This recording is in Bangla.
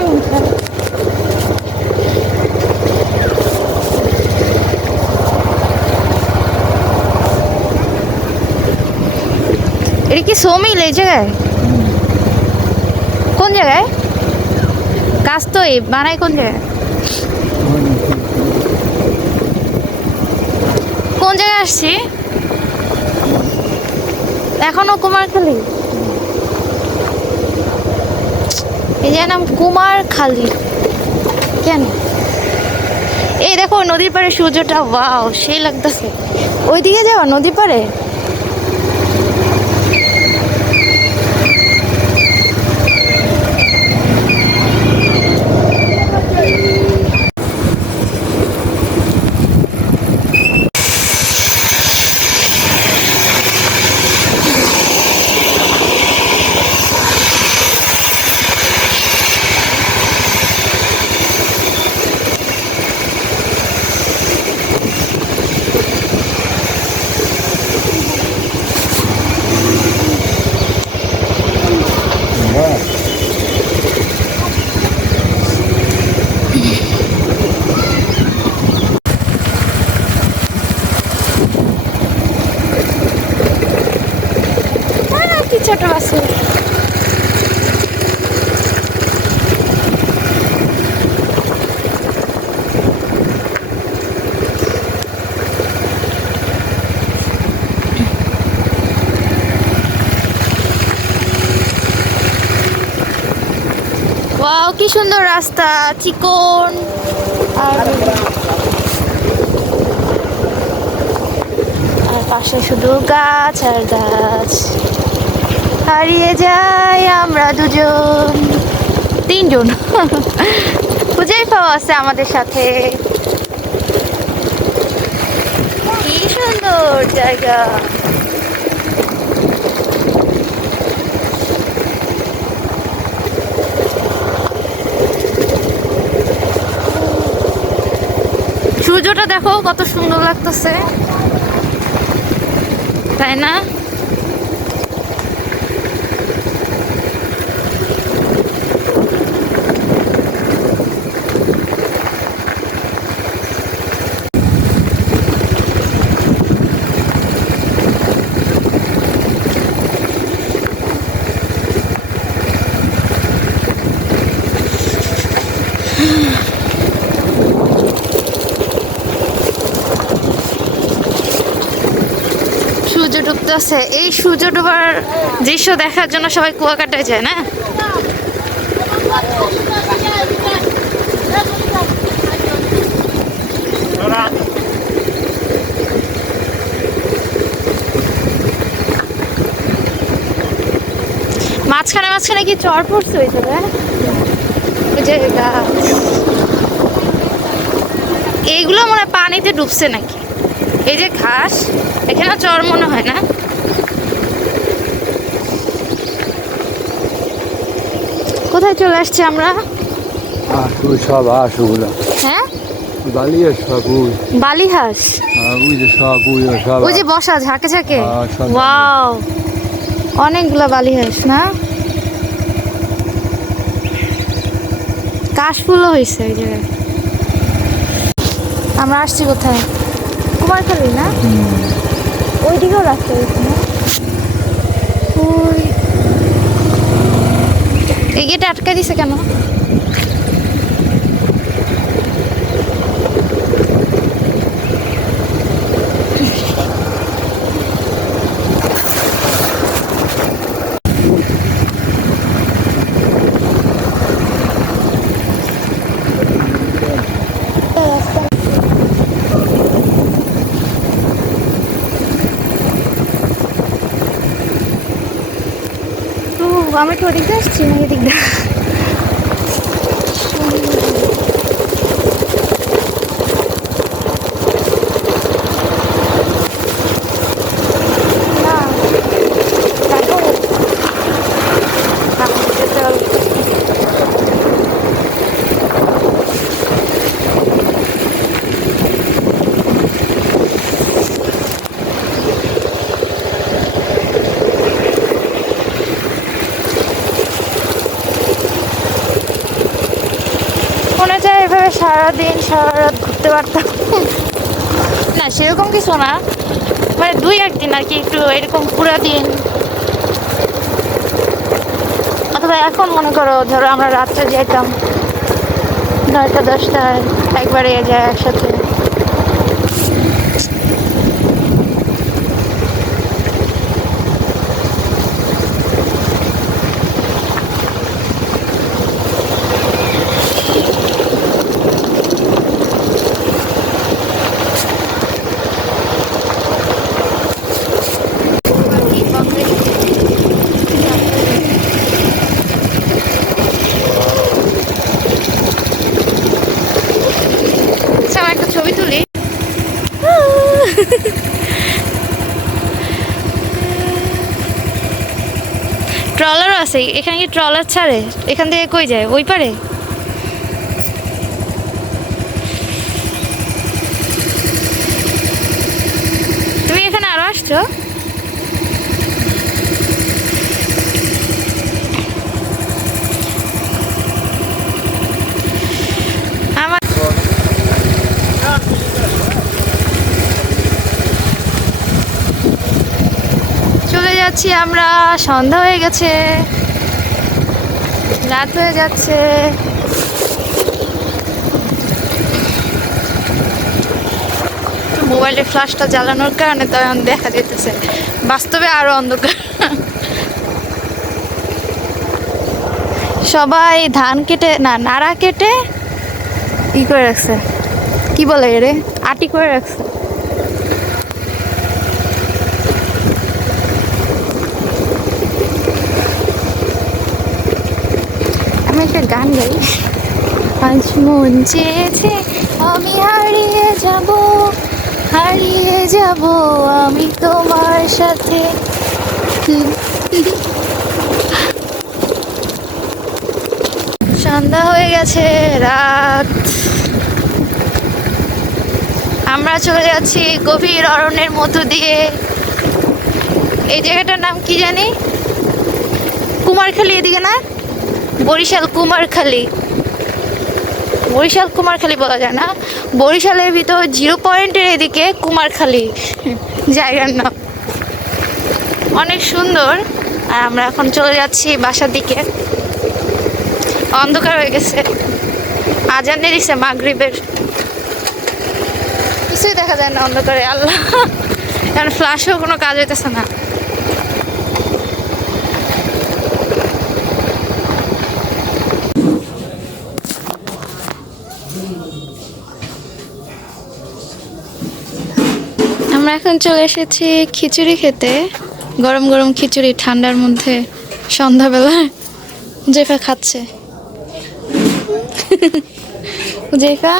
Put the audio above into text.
কেমন? এটা কি সৌমিল এই জায়গায়? কোন জায়গায় কাজ তো এই বানাই কোন জায়গায়? কোন জায়গায় আসছি এখনো? কুমারখালী। এই যে নাম কুমারখালী কেন? এই দেখো নদীর পাড়ে সূর্যটা, ওয়াও সেই লাগতেছে। ওইদিকে যাও নদীর পাড়ে। কি ছোট আছে। ওয়াও কি সুন্দর রাস্তা, চিকন। আর পাশে শুধু গাছ আর গাছ। হারিয়ে যাই আমরা দুজন, তিনজন। হুজাইফাও আছে আমাদের সাথে। কি সুন্দর জায়গা। সূর্যটা দেখো কত সুন্দর লাগতেছে, তাই না? সূর্য ডুবতেছে। এই সূর্য ডোবার দৃশ্য দেখার জন্য সবাই কুয়াকাটায় যায় না? মাঝখানে মাঝখানে কি চর পড়ছে ওই জায়গায়? ওই যে গাছ, এইগুলো মনে হয় পানিতে ডুবছে নাকি? এই যে ঘাস, এখানে চর মনে হয় না? কোথায় চলে আসছি আমরা? সব হাঁস ওগুলো। হ্যাঁ বালিহাঁস সব। বালিহাঁস। ওই যে সব সব ওই যে বসা ঝাঁকে ঝাঁকে। সব। ওয়াও অনেকগুলা বালিহাঁস না? কাশফুলও হয়েছে এই জায়গায়। আমরা আসছি কোথায়? কুমারখালী না? ওই দিকেও রাস্তা হয়েছে না? ওই এই গেটে আটকে দিছে কেন? আমি তো ওদিক দিয়ে আসছি না এদিক দিয়ে। সারাদিন সারা রাত ঘুরতে পারতাম। না সেরকম কিছু না, মানে 2-1 দিন আর কি, একটু এরকম পুরা দিন। অথবা এখন মনে করো ধরো আমরা রাত্রে যাইতাম 9টা-10টায়, একবারে যায় একসাথে। আচ্ছা, আমার একটা ছবি তুলি। ট্রলারও আছে এখানে, কি ট্রলার ছাড়ে? এখান থেকে কই যায়? ওই পারে? তুমি এখানে আরো আসছো? আমার চলে যাচ্ছি আমরা, সন্ধ্যা হয়ে গেছে, রাত হয়ে যাচ্ছে। মোবাইলের ফ্ল্যাশটা জ্বালানোর কারণে তো এখন দেখা যেতেছে, বাস্তবে আরো অন্ধকার। সবাই ধান কেটে, না নাড়া কেটে ই করে রাখছে, কি বলে রে, আটি করে রাখছে। আমি একটা গান গাই, আজ মন চেয়েছে আমি হারিয়ে যাব, হারিয়ে যাব আমি তোমার সাথে। সন্ধ্যা হয়ে গেছে, রাত। আমরা চলে যাচ্ছি গভীর অরণ্যের মধ্য দিয়ে। এই জায়গাটার নাম কি জানি, কুমারখালী, এদিকে না? বরিশাল কুমারখালী, বরিশাল কুমারখালী বলা যায় না, বরিশালের ভিতর 0 পয়েন্টের এদিকে কুমারখালী জায়গার নাম। অনেক সুন্দর। আর আমরা এখন চলে যাচ্ছি বাসার দিকে। অন্ধকার হয়ে গেছে, আজান দিয়ে দিচ্ছে মাগরিবের, কিছুই দেখা যায় না অন্ধকারে। আল্লাহ, কারণ ফ্ল্যাশেও কোনো কাজ হইতেছে না। আমরা এখন চলে এসেছি খিচুড়ি খেতে, গরম গরম খিচুড়ি ঠান্ডার মধ্যে সন্ধ্যাবেলায়। জেফা খাচ্ছে। জেফা